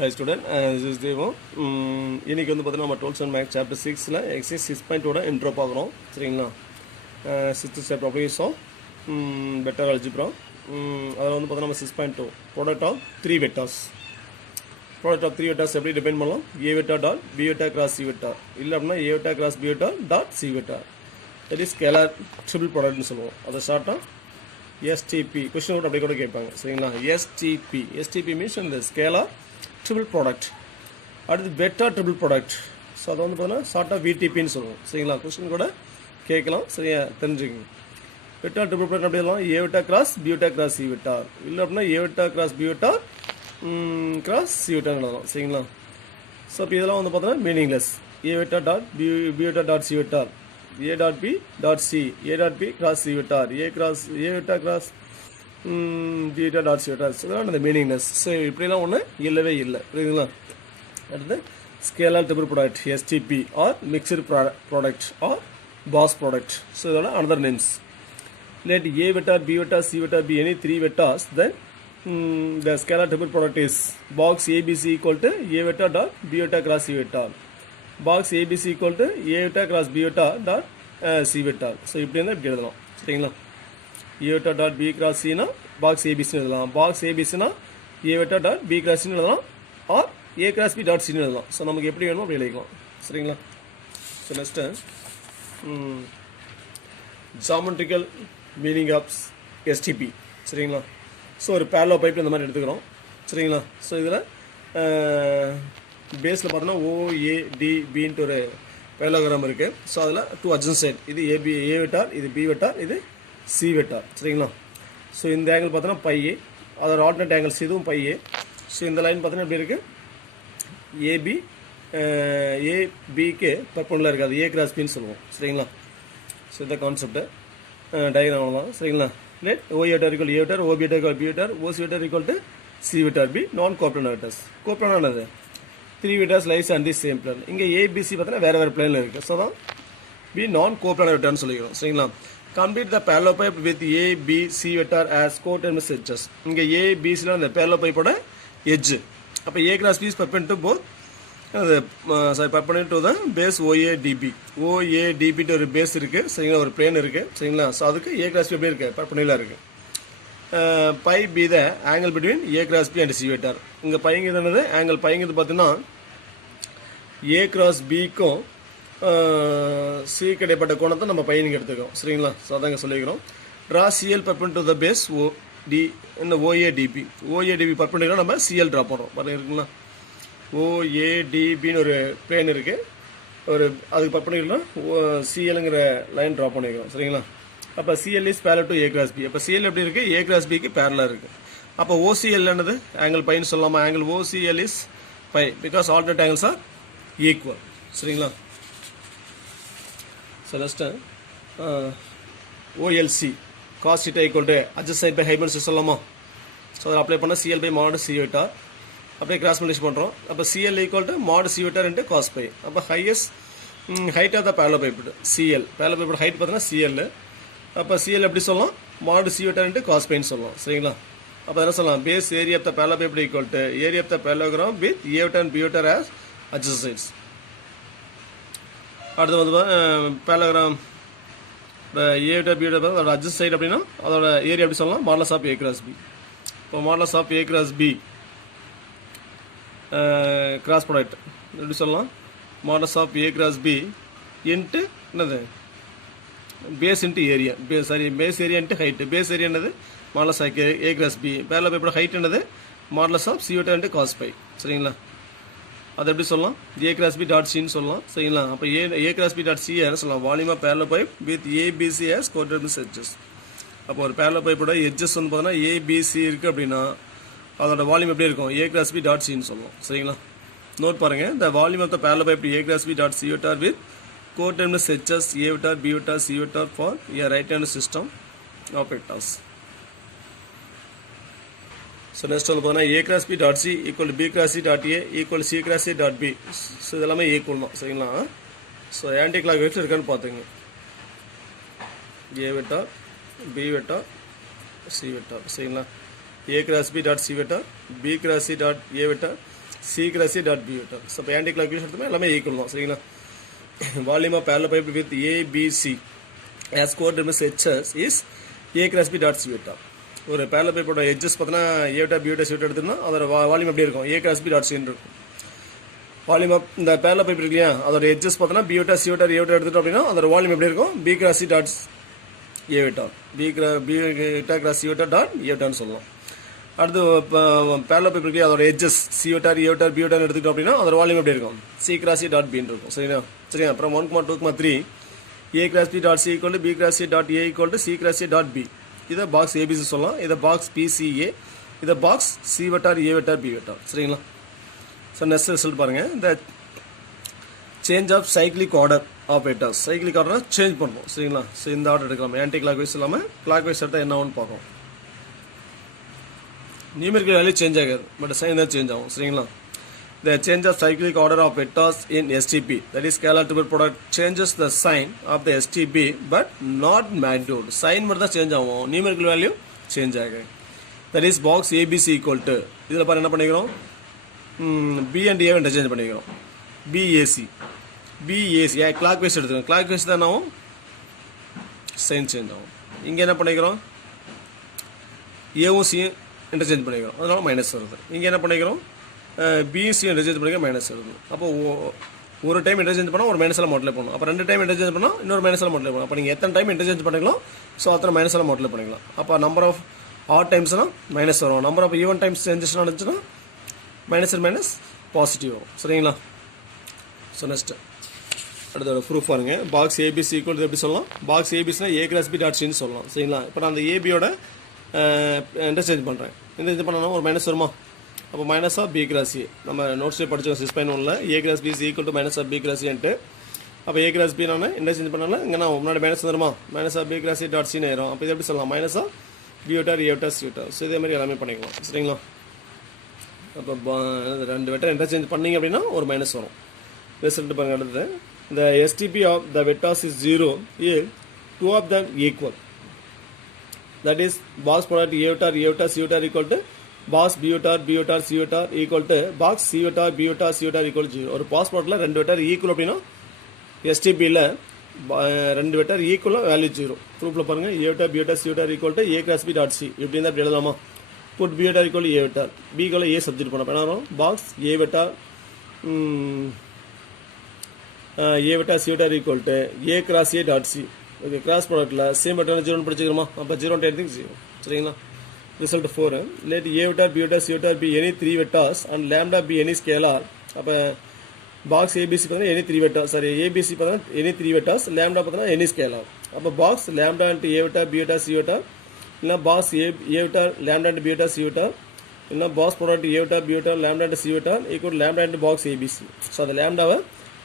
Hi student, this is Devo. இன்னைக்கு வந்து பார்த்தீங்கன்னா நம்ம 12th and Maths chapter 6ல exercise 6.2 intro பார்க்குறோம் சரிங்களா. 6th chapter properties of vector algebra. அதில் வந்து பார்த்தீங்கன்னா நம்ம 6.2 product of 3 vectors. Product of 3 vectors எப்படி டிபெண்ட் பண்ணலாம்? A vector dot B vector cross C vector இல்லை அப்படின்னா A vector cross B vector dot C vector. That is scalar triple productனு சொல்லுவோம். அதை ஷார்ட்டாக STP question கூட அப்படி கூட கேட்பாங்க சரிங்களா. STP means the scalar triple product. அடுத்து வெக்டர் ட்ரிபிள் ப்ராடக்ட். ஸோ அதை வந்து பார்த்தீங்கன்னா ஷார்ட்டாக VTPன்னு சொல்லுவோம் சரிங்களா. கொஸ்டின் கூட கேட்கலாம் சரியா தெரிஞ்சுக்கங்க. வெக்டர் ட்ரிபிள் ப்ராடக்ட் எப்படி எழுதலாம்? A vector cross B vector cross C vector இல்லை அப்படின்னா A vector cross B vector cross C vector எழுதலாம் சரிங்களா. ஸோ இப்போ இதெல்லாம் வந்து பார்த்தீங்கன்னா meaningless. A vector dot B vector dot C vector, A dot B dot C, A dot B cross C vector, A vector cross B vector dot C vector. So இதெல்லாம் அந்த meaningless. So இப்படிலாம் ஒன்று இல்லவே இல்லை புரியுதுங்களா. அடுத்து scalar triple product STP or mixed product or box product. So இதோட another names. Let A vector, B vector, C vector be any three vectors, then the scalar triple product is box ABC equal to A vector dot B vector cross C vector. Box ABC equal to A vector cross B vector dot C vector. So இப்படி இருந்தால் இப்படி எழுதலாம் சரிங்களா. A vector dot B cross C னா box ABC எழுதலாம். box ABC னா A vector dot B cross C எழுதலாம் or A cross B dot C எழுதலாம். ஸோ நமக்கு எப்படி வேணுமோ அப்படி எழுதிக்கலாம் சரிங்களா. So next geometrical meaning of STP சரிங்களா. ஸோ ஒரு பேரலோ பைப் இந்த மாதிரி எடுத்துக்கிறோம் சரிங்களா. ஸோ இதில் பேஸில் பார்த்தோன்னா OADBன்ட்டு ஒரு பேலோகிராம் இருக்குது. ஸோ அதில் 2 adjacent side, இது A வெக்டார், இது B வெக்டார், இது C வெக்டார் சரிங்களா. ஸோ இந்த ஆங்கிள் பார்த்தோன்னா πA, அதோட ஆல்டர்னேட் ஆங்கிள்ஸ் இதுவும் πA. ஸோ இந்த லைன் பார்த்தோன்னா எப்படி இருக்குது? ABக்கு பர்பெண்டிகுலர் இருக்காது, A கிராஸ் Bன்னு சொல்லுவோம் சரிங்களா. ஸோ இந்த கான்செப்ட்டு டயக்ராம் தான் சரிங்களா. Let O vector equal A vector, OB vector equal B vector, OC vector equal to C vector B நான் கோப்ளானார் vectors. கோப்ளானானது 3 vectors lies on the same plane. இங்கே ABC பார்த்தீங்கன்னா வேறு வேறு பிளேனில் இருக்குது. ஸோ தான் B நான் கோப்ளானார் வெக்டர்னு சொல்லிக்கிறோம் சரிங்களா. Complete the parallel pipe with ABC vector as coterminous edges. இங்கே ABCல அந்த parallel pipeோட எட்ஜ். அப்போ A cross B is perpendicular to both perpendicular to the base OADB. OADB ஒரு பேஸ் இருக்குது சரிங்களா, ஒரு பிளேன் இருக்குது சரிங்களா. ஸோ அதுக்கு A cross B எப்படி இருக்குது? பர்பெண்டிகுலராக இருக்குது. By B the angle between A cross B and C vector. இங்கே பைங்கிறது என்னது? ஆங்கிள் பைங்கிறது பார்த்தீங்கன்னா A cross Bக்கும் C கிடைப்பட்ட கோணத்தை நம்ம பையனுக்கு எடுத்துக்கிறோம் சரிங்களா. ஸோ அதாங்க சொல்லிக்கிறோம். Draw CL perpendicular to the base OD இந்த OADB பர்பெண்டிகுலராக நம்ம CL ட்ரா பண்ணுறோம் பாருங்க இருக்குங்களா. OADBன்னு ஒரு பிளேன் இருக்குது, ஒரு அதுக்கு பர்பெண்டிகுலராக CLங்கிற லைன் ட்ரா பண்ணிக்கிறோம் சரிங்களா. அப்போ CL is parallel to A cross B. அப்போ CL எப்படி இருக்குது? A cross Bக்கு பேரலாக இருக்குது. அப்போ OCL என்னது? ஆங்கிள் பைன்னு சொல்லலாமா? Angle OCL is pi because alternate angles are equal சரிங்களா. So next OLC cos theta equal to adjacent side by hypotenuse சொல்லலாமா. ஸோ அதை அப்ளை பண்ணால் CL by mod C vector அப்படியே கிராஸ் மல்டிப்ளை பண்ணுறோம். அப்போ CL equal to mod C vector into cos phi. அப்போ highest height of the parallel pipe CL, parallel pipe height பார்த்தீங்கன்னா CL. அப்போ CL எப்படி சொல்லலாம்? mod C vector into cos phi ன்னு சொல்லலாம் சரிங்களா. அப்போ என்ன சொல்லலாம்? Base area of the parallel pipe equal to area of the parallelogram with A vector and B vector as adjacent sides. அடுத்து வந்து parallelogram A vector B vector அதோட adjacent side அப்படின்னா அதோட ஏரியா எப்படி சொல்லலாம்? Modulus of A cross B. இப்போ modulus of A cross B cross product எப்படி சொல்லலாம்? Modulus of A cross B into என்னது? Base into area, base area into height. Base area என்னது? Modulus of A cross B. Parallel பைப்போட height என்னது? Modulus of C vector into cos phi சரிங்களா. அது எப்படி சொல்லலாம்? A cross B டாட் சின்னு சொல்லலாம் சரிங்களா. அப்போ A cross B dot C என்ன சொல்லலாம்? Volume of parallel pipe with ABC as coterminous edges. அப்போ ஒரு பேரலல் பைப்போட எட்ஜஸ் வந்து பார்த்தீங்கன்னா ABC இருக்குது அப்படின்னா அதோட வால்யூம் எப்படி இருக்கும்? A cross B டாட் சின்னு சொல்லலாம் சரிங்களா. நோட் பாருங்கள், the volume of the parallel pipe A cross B dot C vector with coterminous edges A vector, B vector, C vector for a right-hand system of vectors. So next one பார்த்தீங்கன்னா A cross B dot C equal to B cross C dot A equal to C cross C dot B. So இதெல்லாமே equal தான் சரிங்களா. So anti clock wise இருக்கான்னு பார்த்துங்க. A vector, B vector, C vector சரிங்களா. A cross B dot C vector, B cross C dot A vector, C cross A dot B vector. So இப்போ anti clockwise எடுத்தோம்னா எல்லாமே equal தான் சரிங்களா. Volume of parallel pipe with A, B, C as coordinates HS is A cross B dot C vector. ஒரு parallel pipe ஓட edges பார்த்தோன்னா A vector B vector C vector எடுத்தோம்னா அதோட வால்யூம் எப்படி இருக்கும் A cross B dot C இருக்கும். Volume of இந்த parallel pipe இருக்கு இல்லையா அதோட edges பார்த்தோன்னா B vector C vector A vector எடுத்துட்டோம் அப்படின்னா அதோட வால்யூம் எப்படி இருக்கும் B cross C dot A vector. B vector cross C vector dot A vector னு சொல்லலாம். அடுத்து parallel pipe இருக்கு அதோட edges C vector A vector B vector எடுத்துட்டோம் அப்படின்னா அதோட வால்யூம் எப்படி இருக்கும் C cross C dot B னு இருக்கும் சரியா. அப்புறம் 1,2,3 A cross B dot C equal to B cross C dot A equal to C cross C dot B. இதை பாக்ஸ் ஏபிசி சொல்லலாம். இதை பாக்ஸ் PCA. இதை box C vector A vector B vector சரிங்களா. So next result பாருங்கள். இந்த change of cyclic order of vectors. Cyclic ஆர்டரை change பண்ணுவோம் சரிங்களா. ஸோ இந்த ஆர்டர் எடுக்கலாம். ஆன்டி கிளாக் வைஸ் இல்லாமல் கிளாக் வைஸ் எடுத்தால் என்ன ஆகும்னு பார்ப்போம். நியூமெரிக்கல் வேல்யூ சேஞ்ச் ஆகாது பட் சைன் தான் சேஞ்ச் ஆகும் சரிங்களா. The change of cyclic order of vectors in STP, that is scalar triple product, changes the sign of the STP but not magnitude. Sign மட்டும் தான் சேஞ்ச் ஆகும், numerical value change ஆகும். That is box ABC equal to இதில் பாரு என்ன பண்ணிக்கிறோம் B and A interchange பண்ணிக்கிறோம். BAC clock wise எடுத்துக்கிறோம். கிளாக் வைஸ் தான் ஆகும் சைன் சேஞ்ச் ஆகும். இங்கே என்ன பண்ணிக்கிறோம் ஏவும் சியும் இன்டர்சேஞ்ச் பண்ணிக்கிறோம் அதனால மைனஸ் வருது. இங்கே என்ன பண்ணிக்கிறோம் பிசி இன்டர்சேஞ்ச் பண்ணிக்க மைனஸ் வருது. அப்போ ஒரு டைம் இன்டர்சேஞ்ச் பண்ணால் ஒரு மைனஸில் மல்டிப்ளை பண்ணணும். அப்போ 2 டைம் இன்டர்சேஞ்ச் பண்ணால் இன்னொரு மைனஸில் மல்டிப்ளை பண்ணணும். அப்போ நீங்கள் எத்தனை டைம் இன்டர்சேஞ்ச் பண்ணிக்கலாம் ஸோ அத்தனை மைனஸில் மல்டிப்ளை பண்ணிக்கலாம். அப்போ நம்பர் ஆஃப் ஆட் டைம்ஸ்னால் மைனஸ் வரும். Number of even times changes நடந்துச்சுன்னா மைனஸ் பாசிட்டிவ் வரும் சரிங்களா. ஸோ நெக்ஸ்ட் அடுத்த ப்ரூஃப் பாருங்க. பாக்ஸ் ஏபிசி ஈக்குவல் எப்படி சொல்லலாம். பாக்ஸ் ஏபிசினா A cross B dot C ன்னு சொல்லலாம் சரிங்களா. இப்போ நான் அந்த ஏபியோட இன்டர்சேஞ்ச் பண்ணுறேன். இன்டர்சேஞ்ச் பண்ணனா ஒரு மைனஸ் வருமா. அப்போ minus of B cross C நம்ம நோட்ஸ்லேயே படிச்சோம் 6.1ல் A cross B is equal to minus of B cross C ன்ட்டு. அப்போ A cross B நான் இன்டர்சேஞ்ச் பண்ணால இங்கே நான் முன்னாடி மைனஸ் வருமா minus of B cross C dot C ஆயிரும். அப்போ இது எப்படி சொல்லலாம் minus of B vector A vector C vector. So இதே மாதிரி எல்லாமே பண்ணிக்கலாம் சரிங்களா. அப்போ 2 வெக்டர் இன்டர்சேஞ்ச் பண்ணிங்க அப்படின்னா ஒரு மைனஸ் வரும். ரிசல்ட் பாருங்க. அடுத்தது the STP of the vectors is 0 if 2 of them equal. That is box product A vector C vector equal to box B vector C vector equal to box C vector B vector C vector equal to 0. ஒரு pass ப்ராடக்ட்ல 2 vector equal அப்படின்னா STPல 2 vector equal value 0. ப்ரூஃப்ல பாருங்க A vector B vector C vector equal to A cross B dot C. இப்படி இருந்தா இப்படி எழுதலாமா. put B vector equal to A vector B க்குள்ள A substitute பண்ண என்ன வரும் box A vector A vector C vector equal to A cross A dot C. Okay cross ப்ராடக்ட்ல same vector 0 படிச்சுக்கிறோமா. அப்போ 0 × anything 0 சரிங்களா. Result 4 let A vector B vector C vector be any 3 vectors and lambda be any scalar. அப்போ box ABC பார்த்தீங்கன்னா any 3 vectors sorry ABC பார்த்தீங்கன்னா any 3 vectors lambda பார்த்தீங்கன்னா any scalar. அப்போ box lambda into A vector B vector C vector இல்லைனா box A vector lambda into B vector C vector இல்லைனா box product A vector B vector lambda into C vector equal to lambda into box ABC. So அந்த லேம்டாவை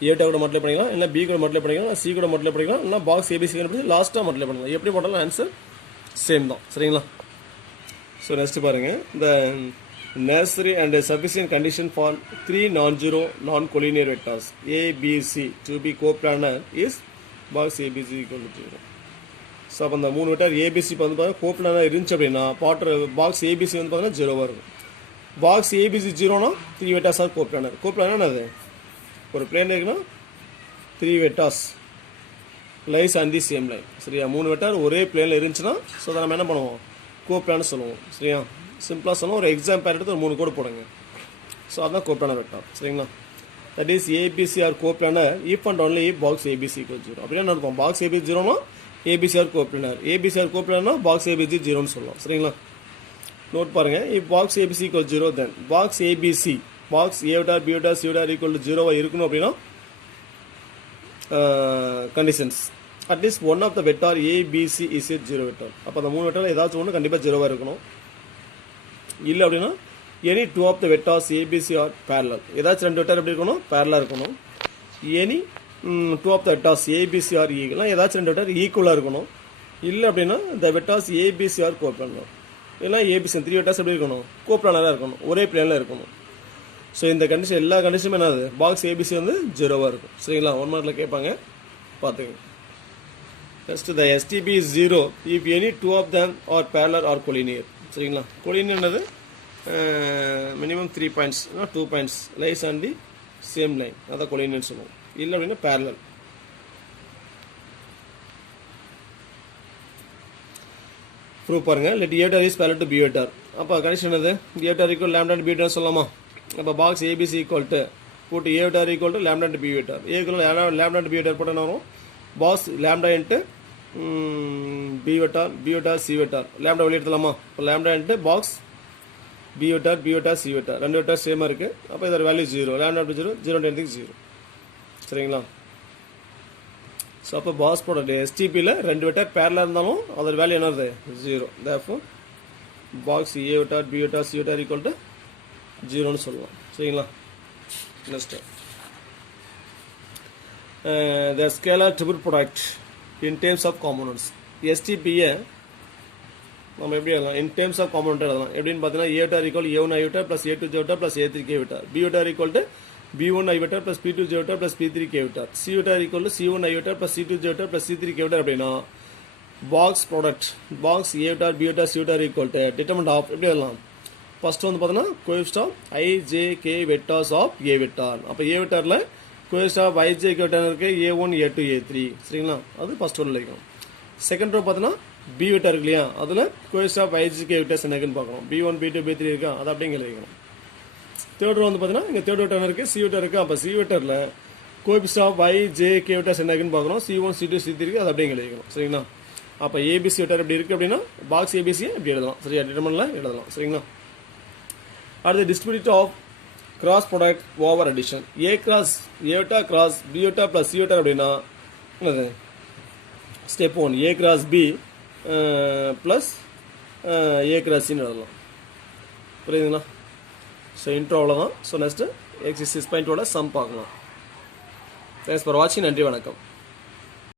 A vector கூட multiply பண்ணிக்கலாம் இல்லை B கூட multiply பண்ணிக்கலாம் C கூட multiply பண்ணிக்கலாம் இல்லை பாக்ஸ் ABC கண்டுபிடிச்சு லாஸ்ட்டாக மல்டிப்ளை பண்ணிக்கலாம். எப்படி போட்டாலும் ஆன்சர் சேம் தான் சரிங்களா. ஸோ நெக்ஸ்ட் பாருங்கள். இந்த necessary and sufficient condition for 3 non-zero non-collinear vectors A, B, C to be coplanar is box ABC equal to 0. So அப்போ அந்த 3 வெக்டர் ABC வந்து பார்த்தீங்கன்னா கோப்ளானாக இருந்துச்சு அப்படின்னா பாக்ஸ் ABC வந்து பார்த்தீங்கன்னா 0வாக இருக்கும். Box ABC 0னா 3 vectors R கோப்ளானார். கோப்ளானார் அது ஒரு பிளேன் இருக்குன்னா 3 vectors lies and the same line சரியா. 3 வெக்டர் ஒரே பிளேனில் இருந்துச்சுன்னா ஸோ அதை நம்ம என்ன பண்ணுவோம் கோப்ளான்னு சொல்லுவோம் சரியா. சிம்பிளாக சொல்லுவோம் ஒரு எக்ஸாம் பேர் எடுத்து ஒரு 3 கோடு போடுங்க. ஸோ அதுதான் கோப்ளானர் வெக்டர் சரிங்களா. That is ABC are coplanar if and only box ABC equal 0. அப்படின்னா என்ன இருக்கும் பாக்ஸ் ABC 0னா ABC are coplanar. ABC are கோப்ளானர்னா பாக்ஸ் ABC 0ன்னு சொல்லலாம் சரிங்களா. நோட் பாருங்கள். If box ABC equal 0 then box ABC box A vector B vector C vector equal to 0 இருக்கணும் அப்படின்னா conditions at least one of the vector ABC is it 0 vector. அப்போ அந்த 3 vector ஏதாச்சும் ஒன்று கண்டிப்பாக 0வாக இருக்கணும். இல்லை அப்படின்னா any 2 of the vectors ABC are parallel. ஏதாச்சும் 2 வெக்டார் எப்படி இருக்கணும் பேரலாக இருக்கணும். Any 2 of the vectors ABC are equal ஏதாச்சும் 2 வெக்டார் ஈக்குவலாக இருக்கணும். இல்லை அப்படின்னா the vectors ABC are coplanar. இல்லைனா ABC 3 வெக்டார்ஸ் எப்படி இருக்கணும் கோப்ளானராக இருக்கணும் ஒரே பிளேனில் இருக்கணும். ஸோ இந்த கண்டிஷன் எல்லா கண்டிஷனும் என்னது பாக்ஸ் ABC வந்து 0வாக இருக்கும் சரிங்களா. 1 மார்க்கில் கேட்பாங்க பார்த்துக்கங்க. Next the STP is 0 if any 2 of them are parallel or collinear சரிங்களா. collinear என்னது minimum 3 points 2 points lies on the same line அதான் கொலினியர்னு சொல்லுவோம். இல்லை அப்படின்னா பேரலல். ப்ரூவ் பாருங்கள். Let A vector is parallel to B vector. அப்போ condition என்னது? A vector equal lambda into B vector சொல்லலாமா? அப்போ பாக்ஸ் ஏபிசி ஈக்குவல் டு போட்டு A vector equal to lambda into B vector. A equal lambda into B vector போட்டால் என்ன வரும்? Box lambda into B vector C vector. Lambda வெளியே எடுத்துலாமா? இப்போ lambda into box B vector C vector. ரெண்டு vector சேமாக இருக்குது. அப்போ இதோட வேல்யூ 0. லாம்டா எப்படி 0? 0 0. சரிங்களா? ஸோ அப்போ பாக்ஸ் ப்ராடக்ட் எஸ்டிபியில் ரெண்டு வெக்டார் பேரலாக இருந்தாலும் அதோட வேல்யூ என்னது? 0. Therefore box A vector B vector C vector equal to 0ன்னு சொல்லலாம். சரிங்களா? Next the scalar triple product in terms of components. STP-யை நம்ம எப்படி எழுதலாம்? in terms of component எழுதலாம். எப்படின்னு பார்த்தீங்கன்னா a vector equal a1 i vector plus a2 j vector plus a3 k vector. b vector equal to b1 i vector plus p2 j vector plus p3 k vector. c vector equal to c1 i vector plus c2 j vector plus c3 k vector. அப்படின்னா box product box a vector b vector c vector equal to determinant of எப்படி எழுதலாம்? First வந்து பார்த்தீங்கன்னா coefficient of i j k vectors of a vector. அப்போ a வெக்டாரில் coefficient of i j k vector இருக்குது a1 a2 a3. சரிங்களா? அது first ஒன்று வைக்கணும். செகண்ட் ரோ பார்த்தீங்கன்னா பி வெக்டார் இருக்கு இல்லையா? அதில் coefficient of i j k vectors என்னன்னு பார்க்கணும். b1 b2 b3 இருக்கா? அது அப்படியே இங்கே வைக்கணும். தேர்ட் ரோ வந்து பார்த்தீங்கன்னா இங்கே தேர்ட் வெக்டார் இருக்குது சி வெக்டார் இருக்குது. அப்போ சி வெக்டாரில் coefficient of i j k vectors என்னன்னு பார்க்கணும். c1 c2 c3 இருக்குது. அது அப்படியே இங்கே வைக்கணும். சரிங்களா? அப்போ ஏபிசி வெக்டார் எப்படி இருக்குது அப்படின்னா பாக்ஸ் ஏபிசியை எப்படி எழுதலாம்? சரியா? டிட்டர்மினன்ட்ல எழுதலாம். சரிங்களா? அடுத்து distributive of cross product over addition. A cross A vector cross B vector plus C vector அப்படின்னா என்னது? Step 1 A cross B plus A cross C ன்னு எழுதலாம். புரியுதுங்களா? ஸோ இன்ட்ரோ அவ்வளோதான். ஸோ நெக்ஸ்ட்டு எக்ஸசைஸ் 6.2 சம் பார்க்கலாம். தேங்க்ஸ் ஃபார் வாட்சிங். நன்றி, வணக்கம்.